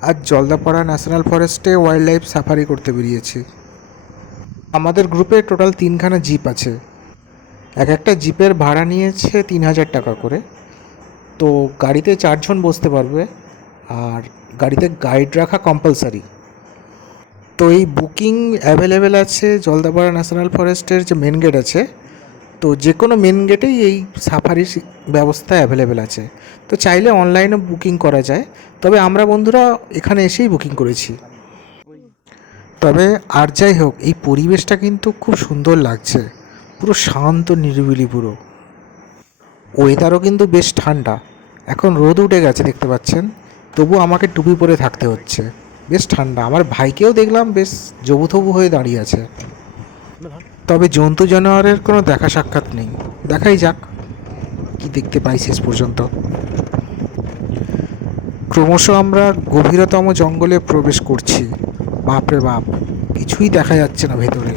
আজ জলদাপাড়া ন্যাশনাল ফরেস্টে wildlife safari করতে বেরিয়েছি। আমাদের গ্রুপে টোটাল 3খানা জিপ আছে। এক একটা জিপের ভাড়া নিয়েছে 3000 টাকা করে। তো গাড়িতে 4জন বসতে পারবে, আর গাড়িতে গাইড রাখা কম্পালসারি। তো এই বুকিং অ্যাভেলেবেল আছে জলদাপাড়া ন্যাশনাল ফরেস্টের যে মেন গেট আছে, তো যে কোনো মেন গেটেই এই সাফারির ব্যবস্থা অ্যাভেলেবেল আছে। তো চাইলে অনলাইনে বুকিং করা যায়, তবে আমরা বন্ধুরা এখানে এসেই বুকিং করেছি। তবে আর যাই হোক, এই পরিবেশটা কিন্তু খুব সুন্দর লাগছে, পুরো শান্ত নিরিবিলি পুরো। ওয়েদারও কিন্তু বেশ ঠান্ডা, এখন রোদ উঠে গেছে দেখতে পাচ্ছেন, তবু আমাকে টুপি পরে থাকতে হচ্ছে। বেশ ঠান্ডা। আমার ভাইকেও দেখলাম বেশ জবুথবু হয়ে দাঁড়িয়ে আছে। তবে জন্তু জানোয়ারের কোনো দেখা সাক্ষাৎ নেই। দেখাই যাক কি দেখতে পাই শেষ পর্যন্ত। ক্রমশ আমরা গভীরতম জঙ্গলে প্রবেশ করছি। বাপরে বাপ, কিছুই দেখা যাচ্ছে না ভেতরে,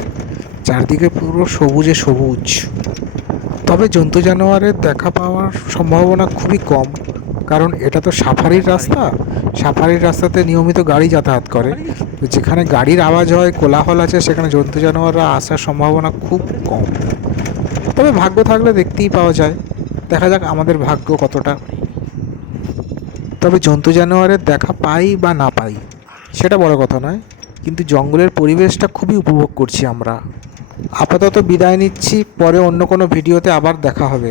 চারদিকে পুরো সবুজে সবুজ। তবে জন্তু জানোয়ারের দেখা পাওয়ার সম্ভাবনা খুবই কম, কারণ এটা তো সাফারির রাস্তা। সাফারির রাস্তাতে নিয়মিত গাড়ি যাতায়াত করে, তো যেখানে গাড়ির আওয়াজ হয়, কোলাহল আছে, সেখানে জন্তু জানোয়াররা আসার সম্ভাবনা খুব কম। তবে ভাগ্য থাকলে দেখতেই পাওয়া যায়। দেখা যাক আমাদের ভাগ্য কতটা। তবে জন্তু জানোয়ারের দেখা পাই বা না পাই সেটা বড় কথা নয়, কিন্তু জঙ্গলের পরিবেশটা খুবই উপভোগ করছি আমরা। আপাতত বিদায় নিচ্ছি, পরে অন্য কোনো ভিডিওতে আবার দেখা হবে।